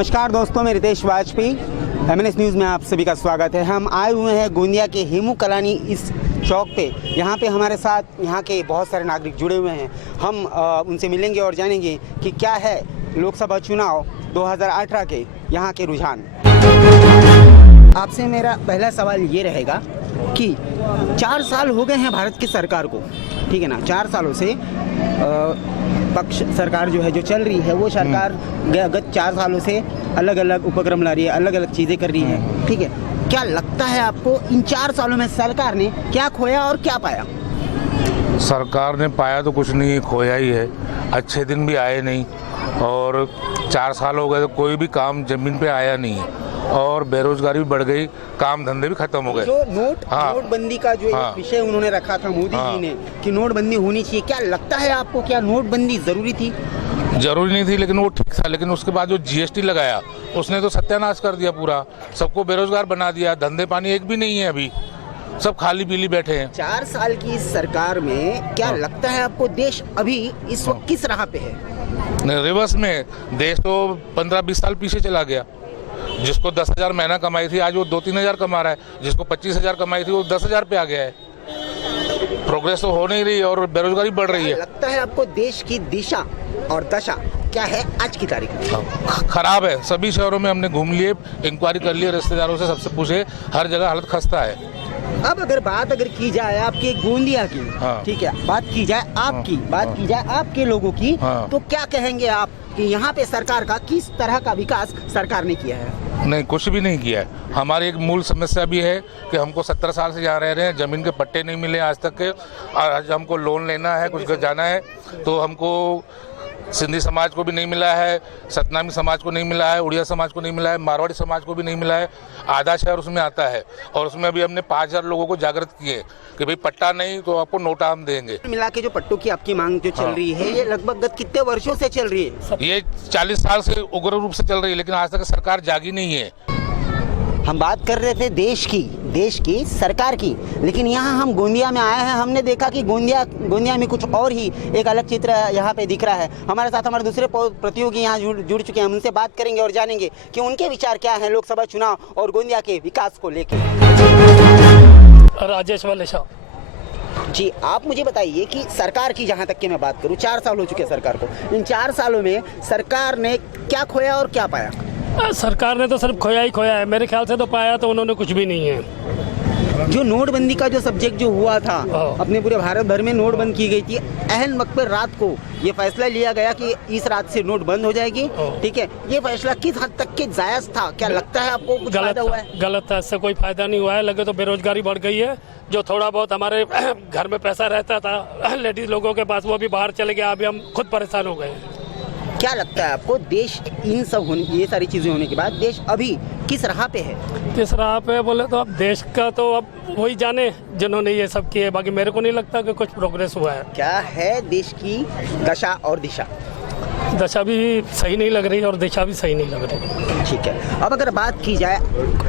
नमस्कार दोस्तों, मैं रितेश वाजपेयी MNS न्यूज़ में आप सभी का स्वागत है। हम आए हुए हैं गोंदिया के हेमू कलानी इस चौक पे। यहाँ पे हमारे साथ यहाँ के बहुत सारे नागरिक जुड़े हुए हैं। हम उनसे मिलेंगे और जानेंगे कि क्या है लोकसभा चुनाव 2018 के यहाँ के रुझान। आपसे मेरा पहला सवाल ये रहेगा कि 4 साल हो गए हैं भारत की सरकार को, ठीक है ना। 4 सालों से पक्ष सरकार जो है जो चल रही है, वो सरकार गत 4 सालों से अलग अलग उपक्रम ला रही है, अलग अलग चीज़ें कर रही है, ठीक है। क्या लगता है आपको इन 4 सालों में सरकार ने क्या खोया और क्या पाया? सरकार ने पाया तो कुछ नहीं, खोया ही है। अच्छे दिन भी आए नहीं और 4 साल हो गए तो कोई भी काम जमीन पे आया नहीं है और बेरोजगारी भी बढ़ गई, काम धंधे भी खत्म हो गए। जो नोटबंदी का जो एक विषय उन्होंने रखा था मोदी जी ने कि नोटबंदी होनी चाहिए, क्या लगता है आपको, क्या नोटबंदी जरूरी थी? जरूरी नहीं थी, लेकिन वो ठीक था। लेकिन उसके बाद जो GST लगाया उसने तो सत्यानाश कर दिया पूरा, सबको बेरोजगार बना दिया। धंधे पानी एक भी नहीं है, अभी सब खाली पीली बैठे हैं। 4 साल की इस सरकार में क्या लगता है आपको देश अभी इस वक्त किस राह पे है? रिवर्स में देश तो 15-20 साल पीछे चला गया। जिसको 10,000 महीना कमाई थी आज वो 2-3 हज़ार कमा रहा है, जिसको 25,000 कमाई थी वो 10,000 पे आ गया है। प्रोग्रेस तो हो नहीं रही और बेरोजगारी बढ़ रही है। लगता है आपको देश की दिशा और दशा क्या है आज की तारीख में? खराब है। सभी शहरों में हमने घूम लिए, इंक्वायरी कर लिए, रिश्तेदारों से सबसे पूछे, हर जगह हालत खस्ता है। अब अगर बात की जाए आपके गोंदिया की, ठीक है, बात की जाए आपकी, बात की जाए आपके लोगों की, तो क्या कहेंगे आप कि यहाँ पे सरकार का किस तरह का विकास सरकार ने किया है? नहीं, कुछ भी नहीं किया है। हमारी एक मूल समस्या भी है कि हमको 17 साल से यहाँ रह रहे हैं, जमीन के पट्टे नहीं मिले आज तक के। आज हमको लोन लेना है, कुछ जाना है तो हमको सिंधी समाज को भी नहीं मिला है, सतनामी समाज को नहीं मिला है, उड़िया समाज को नहीं मिला है, मारवाड़ी समाज को भी नहीं मिला है। आधा शहर उसमें आता है और उसमें अभी हमने 5,000 लोगों को जागृत किए कि भाई पट्टा नहीं तो आपको नोटा हम देंगे। मिला के जो पट्टों की आपकी मांग जो चल रही है, ये लगभग गत कितने वर्षों से चल रही है? ये 40 साल से उग्र रूप से चल रही है, लेकिन आज तक सरकार जागी नहीं है। हम बात कर रहे थे देश की सरकार की, लेकिन यहाँ हम गोंदिया में आए हैं। हमने देखा कि गोंदिया में कुछ और ही एक अलग चित्र यहाँ पे दिख रहा है। हमारे साथ हमारे दूसरे प्रतियोगी यहाँ जुड़ चुके हैं। हम उनसे बात करेंगे और जानेंगे कि उनके विचार क्या हैं लोकसभा चुनाव और गोंदिया के विकास को लेकर। राजेश वालेशा जी, आप मुझे बताइए कि सरकार की जहाँ तक कि मैं बात करूँ, 4 साल हो चुके हैं सरकार को। इन 4 सालों में सरकार ने क्या खोया और क्या पाया? सरकार ने तो सिर्फ खोया ही खोया है। मेरे ख्याल से तो पाया तो उन्होंने कुछ भी नहीं है। जो नोटबंदी का जो सब्जेक्ट जो हुआ था, अपने पूरे भारत भर में नोट बंद की गई थी। अहम वक्त पर रात को ये फैसला लिया गया कि इस रात से नोट बंद हो जाएगी, ठीक है। ये फैसला किस हद तक के जायज था? क्या लगता है आपको कुछ फायदा हुआ है? गलत है, इससे कोई फायदा नहीं हुआ है। लगे तो बेरोजगारी बढ़ गई है। जो थोड़ा बहुत हमारे घर में पैसा रहता था लेडीज लोगों के पास, वो भी बाहर चले गया। अभी हम खुद परेशान हो गए। क्या लगता है आपको देश इन सब ये सारी चीजें होने के बाद देश अभी किस राह पे है? किस राह पे बोले तो अब देश का तो अब वही जाने जिन्होंने ये सब किए। बाकी मेरे को नहीं लगता कि कुछ प्रोग्रेस हुआ है। क्या है देश की दशा और दिशा? दशा भी सही नहीं लग रही और दिशा भी सही नहीं लग रही। ठीक है, अब अगर बात की जाए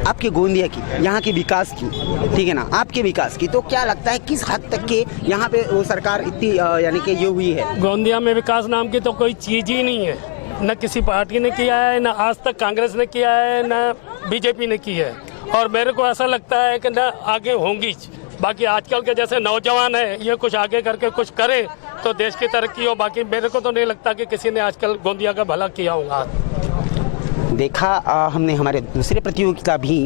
आपके गोंदिया की, यहाँ के विकास की, ठीक है ना, आपके विकास की, तो क्या लगता है किस हद तक के यहाँ पे वो सरकार इतनी यानी कि ये हुई है? गोंदिया में विकास नाम की तो कोई चीज ही नहीं है। न किसी पार्टी ने किया है, न आज तक कांग्रेस ने किया है, न BJP ने की है। और मेरे को ऐसा लगता है कि न आगे होंगी। बाकी आजकल के जैसे नौजवान है, ये कुछ आगे करके कुछ करे तो देश की तरक्की हो। बाकी मेरे को तो नहीं लगता कि किसी ने आजकल गोंदिया का भला किया होगा। देखा हमने हमारे दूसरे प्रतियोगी का भी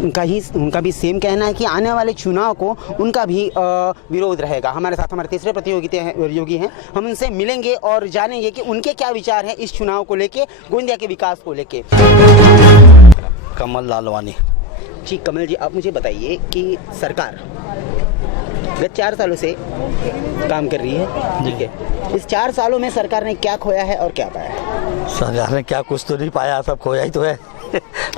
उनका भी सेम कहना है कि आने वाले चुनाव को उनका भी विरोध रहेगा। हमारे साथ हमारे तीसरे प्रतियोगी हैं। हम उनसे मिलेंगे और जानेंगे कि उनके क्या विचार हैं इस चुनाव को लेके, गोंदिया के विकास को लेके। कमल लालवानी जी, कमल जी, आप मुझे बताइए कि सरकार गत 4 सालों से काम कर रही है, ठीक है। इस 4 सालों में सरकार ने क्या खोया है और क्या पाया है? सरकार ने क्या, कुछ तो नहीं पाया, सब खोया ही तो है।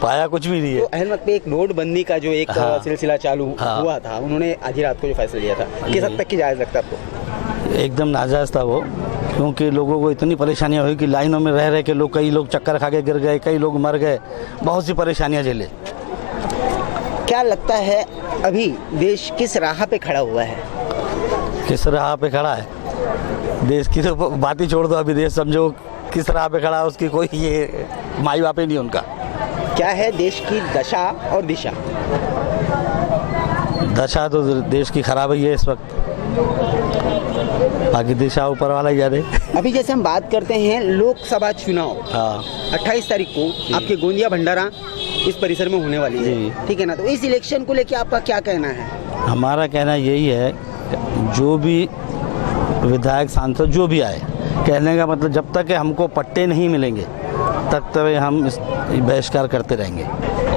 पाया कुछ भी नहीं है। तो अहम वक्त पे एक नोटबंदी का जो एक सिलसिला चालू हुआ था, उन्होंने आधी रात को जो फैसला लिया था, किस हद तक की जायज लगता है आपको? एकदम नाजायज था वो, क्योंकि लोगों को इतनी परेशानियां हुई कि लाइनों में रह के लोग, कई लोग चक्कर खा के गिर गए, कई लोग मर गए, बहुत सी परेशानियां झेले। क्या लगता है अभी देश किस राह पे खड़ा हुआ है? किस राह पे खड़ा है? देश की तो बात ही छोड़ दो, अभी देश समझो किस राह पे खड़ा है उसकी कोई ये माई बाप ही नहीं उनका। क्या है देश की दशा और दिशा? दशा तो देश की खराब ही है इस वक्त, बाकी दिशा ऊपर वाला ही जाने। अभी जैसे हम बात करते हैं लोकसभा चुनाव, हाँ 28 तारीख को आपके गोंदिया भंडारा इस परिसर में होने वाली जी। है, ठीक है ना? तो इस इलेक्शन को लेके आपका क्या कहना है? हमारा कहना यही है, जो भी विधायक सांसद जो भी आए, कहने का मतलब जब तक हमको पट्टे नहीं मिलेंगे तब तक हम इस बहिष्कार करते रहेंगे।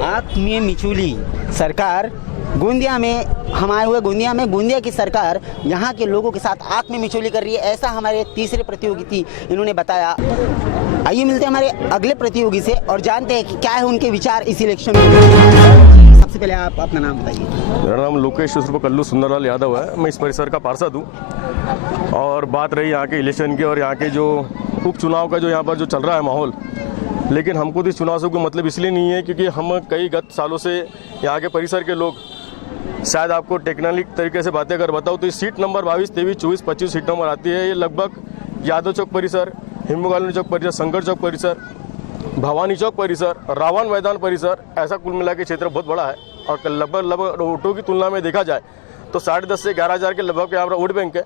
आँख में मिचौली सरकार गोंदिया में, हम आए हुए गोंदिया में, गोंदिया की सरकार यहाँ के लोगों के साथ आँख में मिचौली कर रही है, ऐसा हमारे तीसरे प्रतियोगी इन्होंने बताया। आइए मिलते हैं हमारे अगले प्रतियोगी से और जानते हैं कि क्या है उनके विचार इस इलेक्शन में। सबसे पहले आप अपना नाम बताइए। मेरा नाम लोकेश उर्फ कल्लू सुंदरलाल यादव है। मैं इस परिसर का पार्षद हूँ। और बात रही यहाँ के इलेक्शन की और यहाँ के जो उपचुनाव का जो यहाँ पर जो चल रहा है माहौल, लेकिन हमको तो इस चुनाव से कोई मतलब इसलिए नहीं है क्योंकि हम कई गत सालों से यहाँ के परिसर के लोग, शायद आपको टेक्निकल तरीके से बातें अगर बताऊँ तो सीट नंबर 22, 23, 24, 25 सीट नंबर आती है। ये लगभग यादव चौक परिसर, हिम्मू कॉलोनी चौक परिसर, शंकर चौक परिसर, भवानी चौक परिसर, रावण मैदान परिसर, ऐसा कुल मिला के क्षेत्र बहुत बड़ा है। और लगभग वोटों की तुलना में देखा जाए तो 10,500 से 11,000 के लगभग यहाँ पर वोट बैंक है।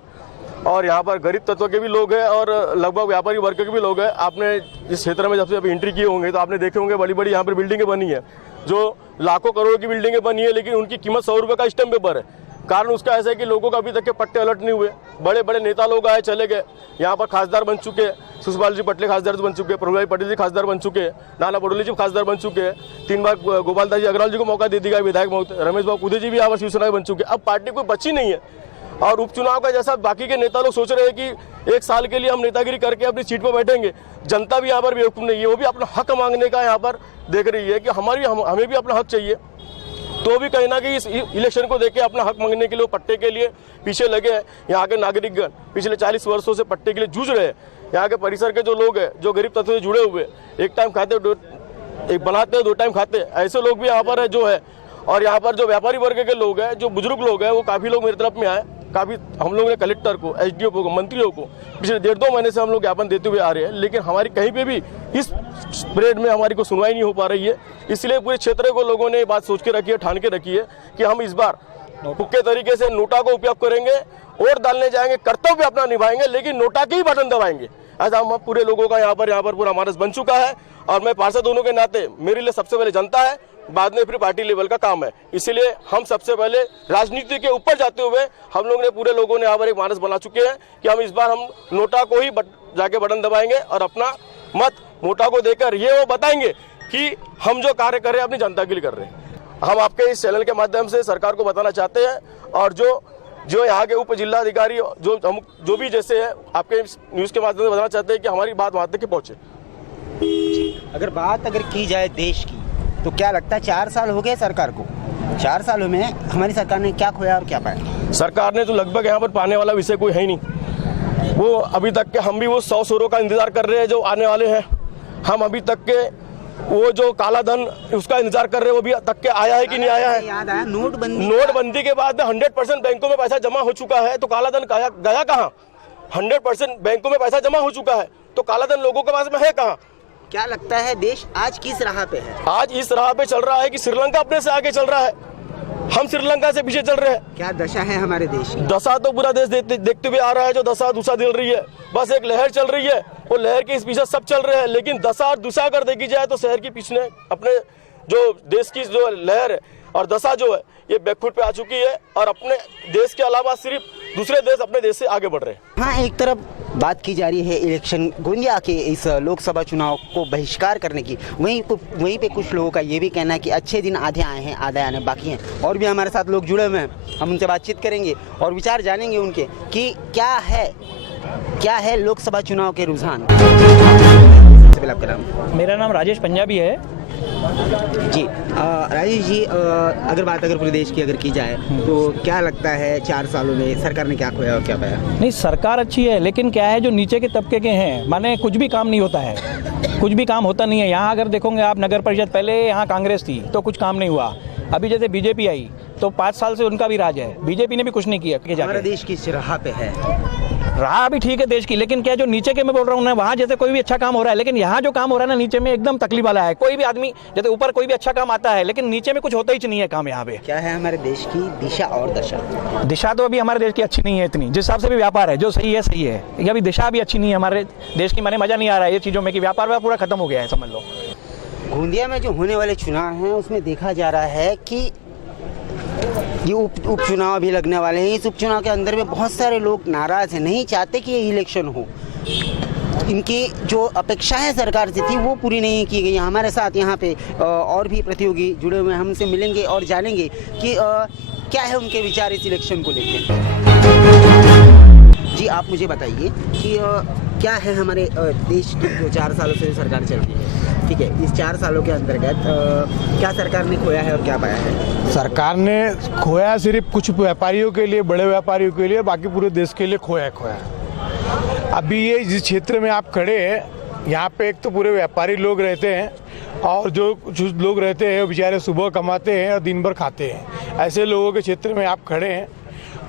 और यहाँ पर गरीब तत्व के भी लोग हैं और लगभग व्यापारी वर्ग के भी लोग हैं। आपने इस क्षेत्र में जब से अभी एंट्री किए होंगे तो आपने देखे होंगे बड़ी बड़ी यहाँ पर बिल्डिंगे बनी है, जो लाखों करोड़ की बिल्डिंगें बनी है, लेकिन उनकी कीमत 100 रुपये का स्टैम्प पेपर है। कारण उसका ऐसा है कि लोगों का अभी तक के पट्टे अलर्ट नहीं हुए। बड़े बड़े नेता लोग आए चले गए, यहाँ पर खासदार बन चुके हैं। सुषपाल जी पटले खासदार बन चुके हैं, प्रभुभाई पटेल जी खासदार बन चुके हैं, नाना पटोले जी खासदार बन चुके हैं, 3 बार गोपालदास जी अग्रवाल जी को मौका दे दिया गया विधायक महोदय, रमेश बाबू कुदे जी भी यहाँ पर शिवसेना बन चुके हैं। अब पार्टी कोई बची नहीं है। और उपचुनाव का जैसा बाकी के नेता लोग सोच रहे हैं कि 1 साल के लिए हम नेतागिरी करके अपनी सीट पर बैठेंगे, जनता भी यहाँ पर बेवकूफ़ नहीं है, वो भी अपना हक मांगने का यहाँ पर देख रही है कि हमें भी अपना हक चाहिए। तो भी कहीं ना कहीं इस इलेक्शन को देख के अपना हक मांगने के लिए पट्टे के लिए पीछे लगे हैं। यहाँ के नागरिकगण पिछले 40 वर्षों से पट्टे के लिए जूझ रहे हैं। यहाँ के परिसर के जो लोग हैं, जो गरीब तत्व से जुड़े हुए, एक टाइम खाते एक बनाते हैं, 2 टाइम खाते, ऐसे लोग भी यहाँ पर है जो है। और यहाँ पर जो व्यापारी वर्ग के लोग हैं, जो बुजुर्ग लोग हैं, वो काफ़ी लोग मेरी तरफ में आए। काफ़ी हम लोग ने कलेक्टर को, एसडीओ को, मंत्रियों को पिछले 1.5-2 महीने से हम लोग ज्ञापन देते हुए आ रहे हैं, लेकिन हमारी कहीं पे भी इस स्प्रेड में हमारी को सुनवाई नहीं हो पा रही है। इसलिए पूरे क्षेत्र को लोगों ने बात सोच के रखी है, ठान के रखी है कि हम इस बार पुख्ते तरीके से नोटा को उपयोग करेंगे, वोट डालने जाएंगे, कर्तव्य अपना निभाएंगे, लेकिन नोटा के ही बटन दबाएंगे। ऐसा हम पूरे लोगों का यहाँ पर पूरा मानस बन चुका है। और मैं पार्षद होने के नाते मेरे लिए सबसे पहले जनता है, बाद में फिर पार्टी लेवल का काम है। इसीलिए हम सबसे पहले राजनीति के ऊपर जाते हुए हम लोग ने, पूरे लोगों ने यहाँ पर एक मानस बना चुके हैं कि हम इस बार हम नोटा को ही जाके बटन दबाएंगे और अपना मत नोटा को देकर ये वो बताएंगे कि हम जो कार्य कर रहे हैं अपनी जनता के लिए कर रहे हैं। हम आपके इस चैनल के माध्यम से सरकार को बताना चाहते हैं, और जो यहाँ के उप जिलाधिकारी जो भी जैसे है आपके न्यूज़ के माध्यम से बताना चाहते हैं कि हमारी बात वहाँ तक पहुँचे। अगर की जाए देश की, तो क्या लगता है 4 साल हो गए सरकार को, 4 सालों में हमारी सरकार ने क्या खोया और क्या पाया? सरकार ने तो लगभग यहाँ पर पाने वाला विषय कोई है ही नहीं। वो अभी तक के हम भी वो 100 सूरों का इंतजार कर रहे हैं जो आने वाले हैं। हम अभी तक के वो जो काला धन उसका इंतजार कर रहे हैं, वो भी तक के आया है कि नहीं आया है। याद आया नोटबंदी के बाद 100% बैंकों में पैसा जमा हो चुका है, तो काला धन गया कहाँ? 100% बैंकों में पैसा जमा हो चुका है, तो काला धन लोगों के पास में है कहाँ? क्या लगता है देश आज किस राह पे है? आज इस राह पे चल रहा है कि श्रीलंका अपने से आगे चल रहा है, हम श्रीलंका से पीछे चल रहे हैं। क्या दशा है हमारे देश की? दशा तो पूरा देश देखते हुए आ रहा है, जो दशा दुशा चल रही है, बस एक लहर चल रही है, वो लहर के इस पीछे सब चल रहे हैं। लेकिन दशा और दुशा अगर देखी जाए तो शहर के पीछे अपने जो देश की जो लहर है और दशा जो है, ये बैकफुट पे आ चुकी है, और अपने देश के अलावा सिर्फ दूसरे देश अपने देश से आगे बढ़ रहे हैं। हाँ, एक तरफ बात की जा रही है इलेक्शन गोंदिया के इस लोकसभा चुनाव को बहिष्कार करने की, वहीं पे कुछ लोगों का ये भी कहना है कि अच्छे दिन आधे आए हैं, आधे आने बाकी हैं। और भी हमारे साथ लोग जुड़े हुए हैं, हम उनसे बातचीत करेंगे और विचार जानेंगे उनके कि क्या है लोकसभा चुनाव के रुझान। मेरा नाम राजेश पंजाबी है जी। राजेश जी, अगर पूरे देश की की जाए तो क्या लगता है 4 सालों में सरकार ने क्या खोया और क्या पाया? नहीं, सरकार अच्छी है, लेकिन क्या है जो नीचे के तबके के हैं, माने कुछ भी काम नहीं होता है, कुछ भी काम होता नहीं है। यहाँ अगर देखोगे आप, नगर परिषद पहले यहाँ कांग्रेस थी तो कुछ काम नहीं हुआ, अभी जैसे बीजेपी आई तो 5 साल से उनका भी राज है, बीजेपी ने भी कुछ नहीं किया कि हमारा जाके देश किस राह पे है? रहा अभी ठीक है देश की, लेकिन क्या जो नीचे के मैं बोल रहा हूँ ना, वहाँ जैसे कोई भी अच्छा काम हो रहा है, लेकिन यहाँ जो काम हो रहा है ना नीचे में एकदम तकलीफ वाला है। कोई भी आदमी जैसे ऊपर कोई भी अच्छा काम आता है, लेकिन नीचे में कुछ होता ही नहीं है काम यहाँ पे। क्या है हमारे देश की दिशा और दशा? दिशा तो अभी हमारे देश की अच्छी नहीं है इतनी, जिस हिसाब से भी व्यापार है जो सही है, ये अभी दिशा भी अच्छी नहीं है हमारे देश की। मैंने मजा नहीं आ रहा है ये चीज़ों में कि व्यापार पूरा खत्म हो गया है, समझ लो। गोंदिया में जो होने वाले चुनाव हैं उसमें देखा जा रहा है कि ये उपचुनाव भी लगने वाले हैं। इस उपचुनाव के अंदर में बहुत सारे लोग नाराज़ हैं, नहीं चाहते कि ये इलेक्शन हो। इनकी जो अपेक्षाएं सरकार से थी वो पूरी नहीं की गई। हमारे साथ यहाँ पे और भी प्रतियोगी जुड़े हुए हैं, हमसे मिलेंगे और जानेंगे कि क्या है उनके विचार इस इलेक्शन को लेकर। जी आप मुझे बताइए कि क्या है हमारे देश की जो 4 सालों से सरकार चल रही है, ठीक है, इस 4 सालों के अंतर्गत क्या सरकार ने खोया है और क्या पाया है? सरकार ने खोया सिर्फ कुछ व्यापारियों के लिए, बड़े व्यापारियों के लिए, बाकी पूरे देश के लिए खोया है। अभी ये जिस क्षेत्र में आप खड़े हैं यहाँ पे एक तो पूरे व्यापारी लोग रहते हैं और जो लोग रहते हैं वो बेचारे सुबह कमाते हैं और दिन भर खाते हैं। ऐसे लोगों के क्षेत्र में आप खड़े हैं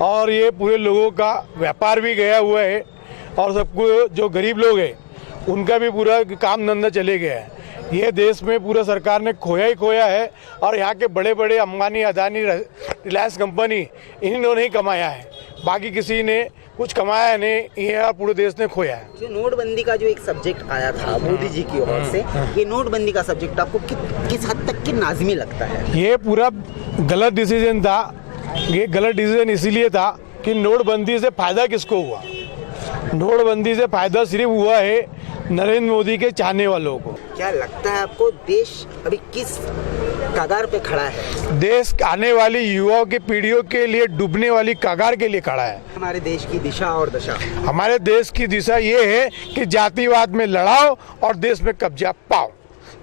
और ये पूरे लोगों का व्यापार भी गया हुआ है और सबको जो गरीब लोग हैं उनका भी पूरा काम धंधा चले गया है। ये देश में पूरा सरकार ने खोया ही खोया है और यहाँ के बड़े बड़े अंबानी, अदानी, रिलायंस कंपनी इन्होंने ही कमाया है, बाकी किसी ने कुछ कमाया नहीं। ये पूरे देश ने खोया है। जो नोटबंदी का जो एक सब्जेक्ट आया था मोदी जी की ओर से, ये नोटबंदी का सब्जेक्ट आपको किस हद तक की नाज़मी लगता है? ये पूरा गलत डिसीजन था। ये गलत डिसीजन इसीलिए था कि नोटबंदी से फ़ायदा किसको हुआ? नोटबंदी से फ़ायदा सिर्फ हुआ है नरेंद्र मोदी के चाहने वालों को। क्या लगता है आपको देश अभी किस कगार पे खड़ा है? देश आने वाली युवाओं की पीढ़ियों के लिए डूबने वाली कगार के लिए खड़ा है। हमारे देश की दिशा और दशा? हमारे देश की दिशा ये है कि जातिवाद में लड़ाओ और देश में कब्जा पाओ,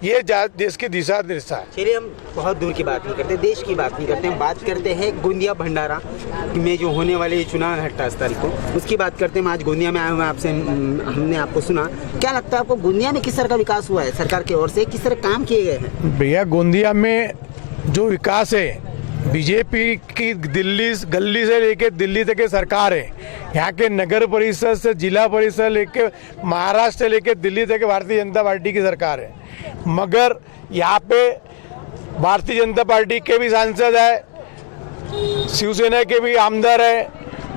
ये देश की दिशा है। चलिए हम बहुत दूर की बात नहीं करते, देश की बात नहीं करते, हम बात करते हैं गोंदिया भंडारा में जो होने वाले चुनाव है 28 तारीख को, उसकी बात करते हैं। आज गोंदिया में आए हुए हैं, आपसे हमने आपको सुना। क्या लगता है आपको गोंदिया में किस तरह का विकास हुआ है सरकार की ओर से, किस तरह काम किए गए हैं? भैया गोंदिया में जो विकास है बीजेपी की गली से लेके दिल्ली तक की सरकार है। यहाँ के नगर परिषद से जिला परिषद लेके महाराष्ट्र से लेके दिल्ली तक भारतीय जनता पार्टी की सरकार है। मगर यहाँ पे भारतीय जनता पार्टी के भी सांसद है, शिवसेना के भी आमदार है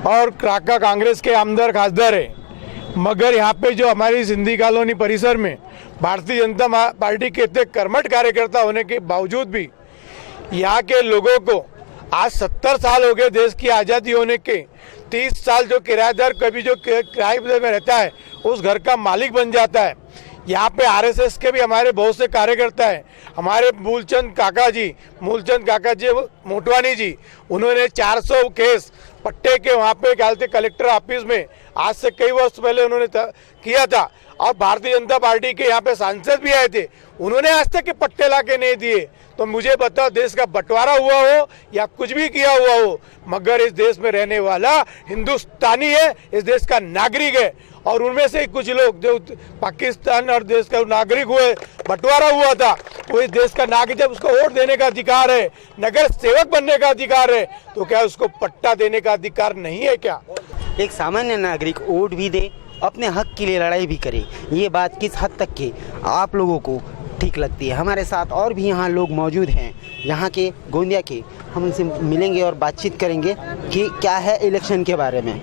और कांग्रेस के आमदार खासदार है। मगर यहाँ पे जो हमारी सिंधी कॉलोनी परिसर में भारतीय जनता पार्टी के इतने कर्मठ कार्यकर्ता होने के बावजूद भी यहाँ के लोगों को आज 70 साल हो गए देश की आज़ादी होने के। 30 साल जो किराएदार कभी जो किराए में रहता है उस घर का मालिक बन जाता है। यहाँ पे आरएसएस के भी हमारे बहुत से कार्यकर्ता हैं। हमारे मूलचंद काका जी मोटवानी जी, उन्होंने 400 केस पट्टे के वहाँ पे कहते कलेक्टर ऑफिस में आज से कई वर्ष पहले उन्होंने किया था। और भारतीय जनता पार्टी के यहाँ पे सांसद भी आए थे, उन्होंने आज तक के पट्टे ला के नहीं दिए। तो मुझे बताओ देश का बंटवारा हुआ हो या कुछ भी किया हुआ हो, मगर इस देश में रहने वाला हिंदुस्तानी है, इस देश का नागरिक है। और उनमें से कुछ लोग जो पाकिस्तान और देश का नागरिक हुए, बंटवारा हुआ था, वो इस देश का नागरिक, जब उसको वोट देने का अधिकार है, नगर सेवक बनने का अधिकार है, तो क्या उसको पट्टा देने का अधिकार नहीं है क्या? एक सामान्य नागरिक वोट भी दे, अपने हक के लिए लड़ाई भी करे, ये बात किस हद तक की आप लोगों को ठीक लगती है? हमारे साथ और भी यहाँ लोग मौजूद हैं, यहाँ के गोंदिया के, हम उनसे मिलेंगे और बातचीत करेंगे कि क्या है इलेक्शन के बारे में।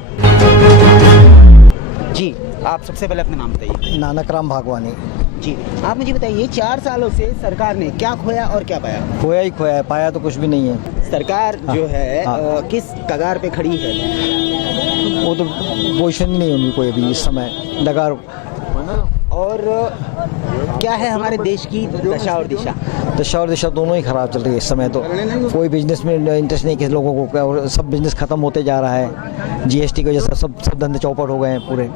जी आप सबसे पहले अपना नाम बताइए। नानक राम भागवानी। जी आप मुझे बताइए 4 सालों से सरकार ने क्या खोया और क्या पाया? खोया ही खोया है, पाया तो कुछ भी नहीं है। सरकार जो है किस कगार पे खड़ी है? वो तो पोजीशन ही नहीं उनकी कोई अभी इस समय डगार। और क्या है हमारे देश की दशा और दिशा? दशा और दिशा दोनों ही खराब चल रही है इस समय। तो कोई बिजनेस में इंटरेस्ट नहीं किसी लोगों को, और सब बिजनेस खत्म होते जा रहा है। जीएसटी की वजह से सब धंधे चौपट हो गए हैं पूरे,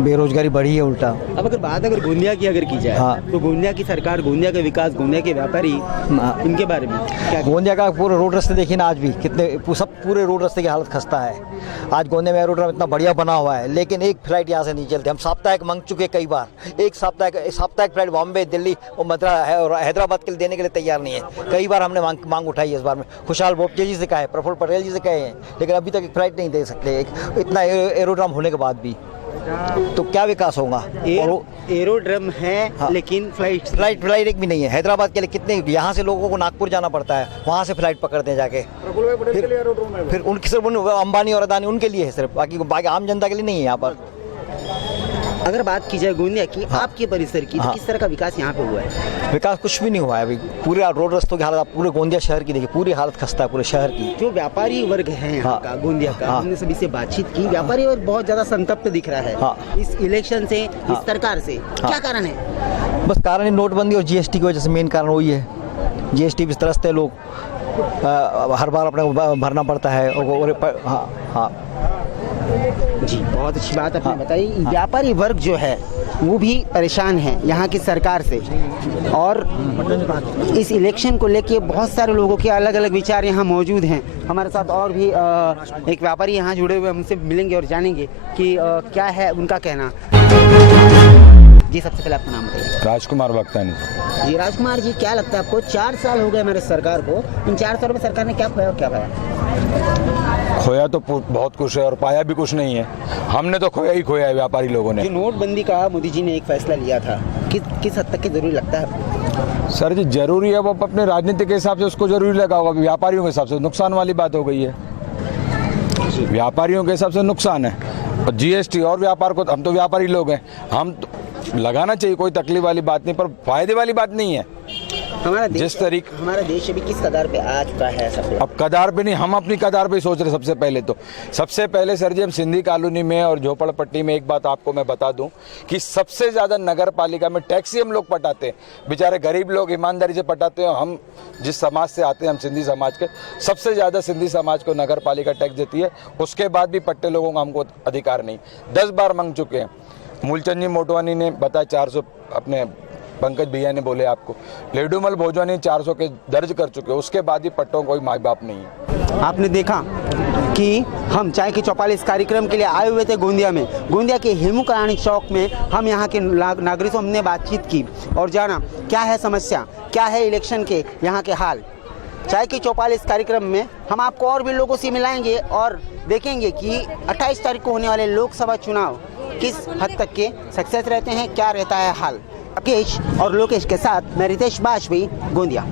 बेरोजगारी बढ़ी है उल्टा। अब अगर गोंदिया की की जाए, हाँ, तो गोंदिया की सरकार, गोंदिया का विकास, गोंदिया के व्यापारी, इनके बारे में क्या? गोंदिया का पूरे रोड रास्ते देखिए ना, आज भी कितने सब पूरे रोड रास्ते की हालत खस्ता है। आज गोंदिया में रोड इतना बढ़िया बना हुआ है, लेकिन एक फ्लाइट यहाँ से नहीं चलती। हम साप्ताहिक मांग चुके कई बार, एक साप्ताहिक फ्लाइट बॉम्बे, दिल्ली और मद्रास है और हैदराबाद के लिए देने के लिए तैयार नहीं है। कई बार हमने मांग उठाई है इस बार में, खुशहाल बोपचे जी से कहा है, प्रफुल्ल पटेल जी से कहे हैं, लेकिन अभी तक एक फ्लाइट नहीं दे सकते, इतना एरोड्राम होने के बाद भी। तो क्या विकास होगा? एरोड्रम है हाँ। लेकिन फ्लाइट एक भी नहीं है। हैदराबाद के लिए कितने, यहाँ से लोगों को नागपुर जाना पड़ता है, वहाँ से फ्लाइट पकड़ते हैं जाके। फिर उनकी सिर्फ अंबानी और अदानी उनके लिए है सिर्फ, बाकी आम जनता के लिए नहीं है यहाँ पर। अगर बात की जाए गोंदिया की, आपके परिसर की, तो हाँ। किस तरह का विकास यहाँ पे हुआ है? विकास कुछ भी नहीं हुआ है अभी। पूरे रोड रस्तों की हालत, आप पूरे गोंदिया शहर की देखिए, पूरी हालत खस्ता है पूरे शहर की। जो व्यापारी वर्ग है यहाँ हाँ। का, गोंदिया का, हाँ। हमने सभी से बातचीत की, व्यापारी वर्ग बहुत ज्यादा संतप्त दिख रहा है हाँ। इस इलेक्शन से, हाँ। इस सरकार से। क्या कारण है? बस कारण है नोटबंदी और जीएसटी की वजह से, मेन कारण वही है। जीएसटी भी त्रस्त है लोग, हर बार अपने को भरना पड़ता है और हाँ जी, बहुत अच्छी बात आपने बताई। व्यापारी वर्ग जो है वो भी परेशान है यहाँ की सरकार से, और इस इलेक्शन को लेके बहुत सारे लोगों के अलग अलग विचार यहाँ मौजूद हैं। हमारे साथ और भी एक व्यापारी यहाँ जुड़े हुए, हमसे मिलेंगे और जानेंगे कि क्या है उनका कहना। जी, सबसे पहले आपका नाम बताइए। राजकुमार भक्तानी। जी राजकुमार जी, क्या लगता है आपको, 4 साल हो गए हमारे सरकार को, इन 4 सालों में सरकार ने क्या खोया और क्या पाया? खोया तो बहुत कुछ है और पाया भी कुछ नहीं है। हमने तो खोया ही खोया है, व्यापारी लोगों ने। जो नोटबंदी का मोदी जी ने एक फैसला लिया था, किस हद तक के जरूरी लगता है? सर जी जरूरी है, वो अपने राजनीति के हिसाब से उसको जरूरी लगा होगा, व्यापारियों के हिसाब से नुकसान वाली बात हो गई है। व्यापारियों के हिसाब से नुकसान है, और जीएसटी और व्यापार को, हम तो व्यापारी लोग हैं, हम तो लगाना चाहिए, कोई तकलीफ वाली बात नहीं, पर फायदे वाली बात नहीं है। हमारा देश अभी किस कगार पे आ चुका है सब? अब कदार पे नहीं, हम अपनी कदार पे सोच रहे। सबसे पहले सर जी, हम सिंधी कॉलोनी में और झोपड़पट्टी में एक बात आपको मैं बता दूं कि सबसे ज्यादा नगर पालिका में टैक्स ही हम लोग पटाते हैं। बेचारे गरीब लोग ईमानदारी से पटाते हैं। हम जिस समाज से आते हैं, हम सिंधी समाज के, सबसे ज्यादा सिंधी समाज को नगर पालिका टैक्स देती है। उसके बाद भी पट्टे लोगों का हमको अधिकार नहीं। 10 बार मांग चुके हैं। मूलचंद जी मोटवानी ने बताया 400, अपने पंकज भैया ने बोले आपको, लेडूमल भोजवानी 400 के दर्ज कर चुके, उसके बाद भी पट्टों कोई माँ बाप नहीं है। आपने देखा कि हम चाय की चौपाल इस कार्यक्रम के लिए आए हुए थे गोंदिया में। गोंदिया के हेमू कलानी चौक में हम यहाँ के नागरिकों से हमने बातचीत की और जाना क्या है समस्या, क्या है इलेक्शन के यहाँ के हाल। चाय की चौपाल इस कार्यक्रम में हम आपको और भी लोगों से मिलाएंगे और देखेंगे कि 28 तारीख को होने वाले लोकसभा चुनाव किस हद तक के सक्सेस रहते हैं, क्या रहता है हाल। राकेश और लोकेश के साथ मैं रितेश बाजपेयी, गोंदिया।